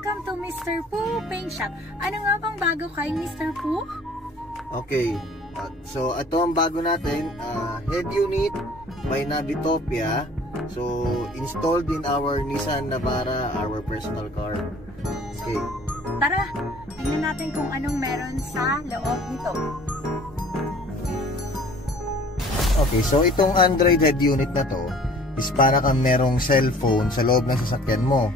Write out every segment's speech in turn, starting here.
welcome to Mr. Poo Paint Shop. Ano nga bang bago kay Mr. Poo? Okay, so ito ang bago natin, head unit by Navitopia. So, installed in our Nissan Navara, our personal car. Okay. Tara, tingnan natin kung anong meron sa loob nito. Okay, so itong Android head unit na to is para kang merong cellphone sa loob ng sasakyan mo.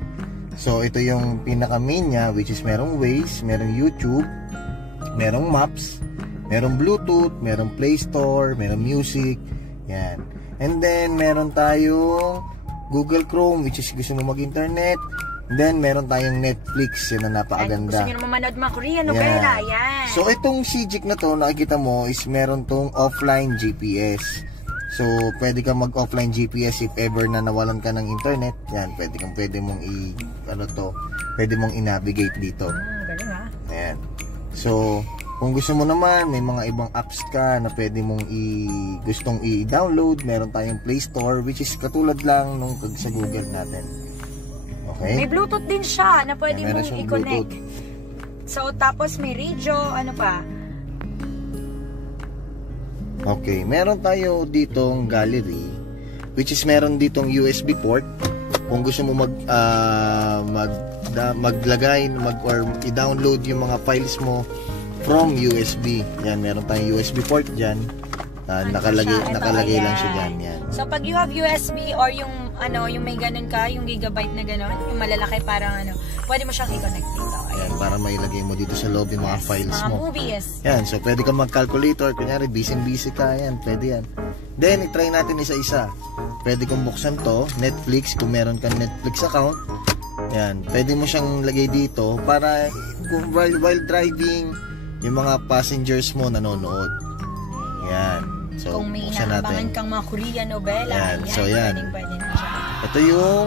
So, ito yung pinaka main niya, which is merong Waze, merong YouTube, merong Maps, merong Bluetooth, merong Play Store, merong Music. Yan. And then, meron tayong Google Chrome, which is gusto mo mag-internet. And then, meron tayong Netflix, yun na napakaganda. Gusto nyo naman manood mga Korean novela, yan. So, itong CIGIC na to, nakikita mo, is meron tong offline GPS. So, pwede kang mag-offline GPS if ever na nawalan ka ng internet. Yan, pwede mong pwede mong i-navigate dito. Galing ha. Ayan. So, kung gusto mo naman, may mga ibang apps ka na pwede mong gustong i-download. Meron tayong Play Store, which is katulad lang nung sa Google natin. Okay? May Bluetooth din siya na pwede mong i-connect. So, tapos may radio, ano pa? Okay, meron tayo ditong gallery, which is meron ditong USB port. Kung gusto mo maglagay or i-download yung mga files mo from USB. Yan, meron tayong USB port dyan. Nakalagay lang siya dyan. Yan. So, pag you have USB or yung may ganun ka, yung gigabyte na ganun, yung malalaki parang pwede mo siyang i-connect dito. Ayan, para mailagay mo dito sa loob yung mga files mga mo. Movies. Yan, so pwede kang mag-calculator. Kunyari, busy ka. Yan, pwede yan. Then, i-try natin isa-isa. Pwede kong buksan to, Netflix, kung meron kang Netflix account. Yan, pwede mo siyang lagay dito para while driving, yung mga passengers mo nanonood. Yan. So, kung may inaabangan kang mga Korean novela, yan. So, yan. Pwede na siya. Ito yung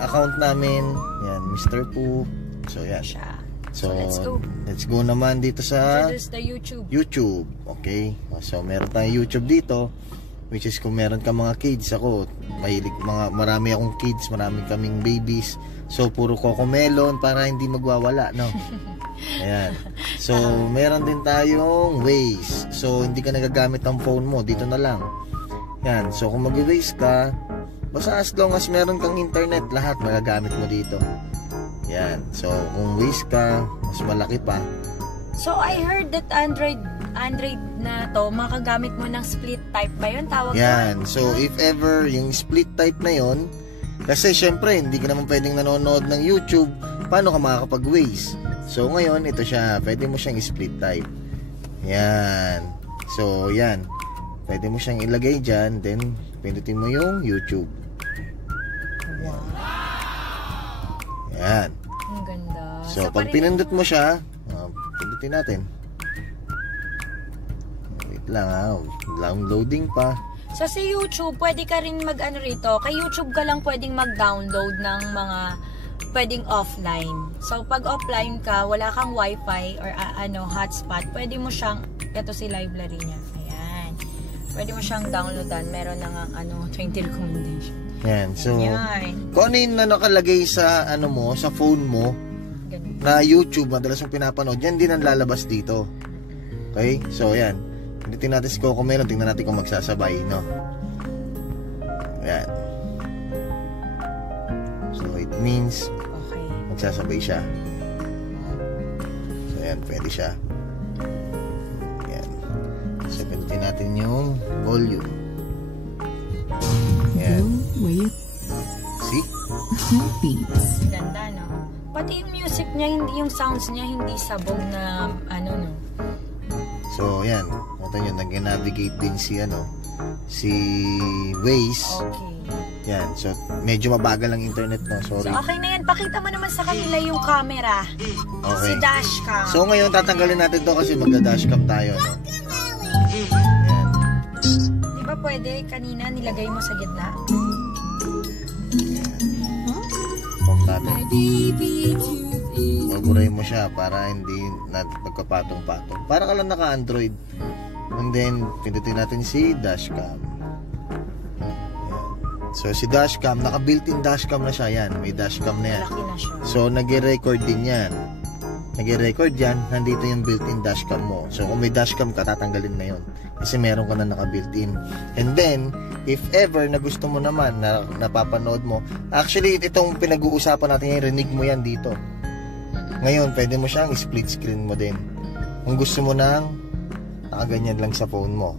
account namin. Yan, Mr. Poo. So, yan. So, let's go naman dito sa the YouTube. Okay. So, meron tayong YouTube dito. Which is kung meron ka mga kids, ako marami akong kids, marami kaming babies. So, puro Cocomelon para hindi magwawala, no? Ayan. So, meron din tayong Waze. So, hindi ka nagagamit ng phone mo. Dito na lang. Ayan. So, kung mag-Waze ka, basta as long as meron kang internet, lahat magagamit mo dito. Ayan. So, kung Waze ka, mas malaki pa. So, I heard that Android na to, makagamit mo ng split type ba yun? Tawag yan. So, if ever, yung split type na yon, kasi syempre, hindi ka naman pwedeng nanonood ng YouTube, paano ka makakapag-Waze? So, ngayon, ito siya. Pwede mo siyang split type. Yan. So, yan. Pwede mo siyang ilagay dyan, then, pindutin mo yung YouTube. Wow. Yan. Ang ganda. So, pag pinindot mo siya, pindutin natin. Wait lang ha. Loading pa. So, sa YouTube, pwede ka rin rito. Kay YouTube ka lang pwedeng mag-download ng mga pwedeng offline. So, pag offline ka, wala kang wifi or hotspot, pwede mo siyang, ito si library niya. Ayan. Pwede mo siyang downloadan. Meron na nga 20 recommendation. Yan. So, ayan. Kung ano yung nakalagay sa sa phone mo, ganun, na YouTube, madalas mong pinapanood, yan din ang lalabas dito. Okay? So, ayan. Pindutin natin si Cocomelon, tingnan natin kung magsasabay, no? Ayan. So, it means magsasabay siya. So, ayan, pwede siya. Ayan. So, pindutin natin yung volume. Ayan. See? Ganda, no? Pati yung music niya, yung sounds niya, hindi sabog na, no? So, ayan. Ito nyo, nag-navigate din si Waze. Okay. Yan. So, medyo mabagal ang internet, no? Sorry. So, okay na yan. Pakita mo naman sa kanila yung camera. Okay. Si dashcam. So, ngayon, tatanggalin natin to kasi magda-dashcam tayo, no? Ayan. Di ba pwede kanina nilagay mo sa gitna? Ayan. Home natin. Maburay mo siya para hindi magkapatong-patong. Para ka lang naka-Android. And then, pindutin natin si dashcam. Ayan. So si dashcam, naka-built-in dashcam na siya yan. May dashcam na yan. Malaki na siya. So nag-record din yan. Nag-record yan, nandito yung built-in dashcam mo. So kung may dashcam ka, tatanggalin na yon. Kasi meron ka na naka-built-in. And then, if ever na gusto mo naman, na napapanood mo, actually itong pinag-uusapan natin yung rinig mo yan dito. Ngayon, pwede mo siyang split screen mo din. Kung gusto mo nang nakaganyan lang sa phone mo.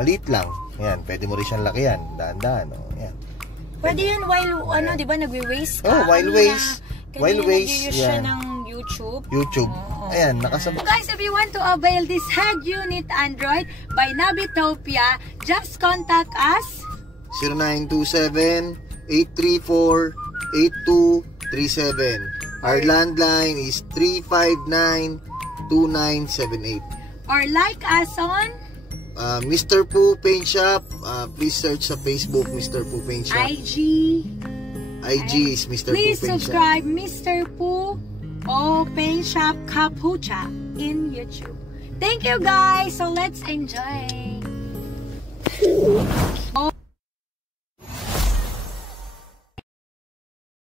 Maliit lang. Yan, pwede mo rin siyang lakihan. Daan-daan. Oh, yan. Pwede yan while, di ba, nagwe-waste ka? Oh, while waste. While waste, nag-use siya yan. ng YouTube. YouTube. Oo. Ayan, nakasabay. Guys, if you want to avail this head unit Android by Nabitopia, just contact us. 0927-834-8237. Our landline is 359-2978. Or like us on Mr. Poo Paint Shop. Please search sa Facebook, Mr. Poo Paint Shop. IG. IG is Mr. Poo Please Paint Shop. subscribe Mr. Poo o Paint Shop Kapucha in YouTube. Thank you guys. So let's enjoy.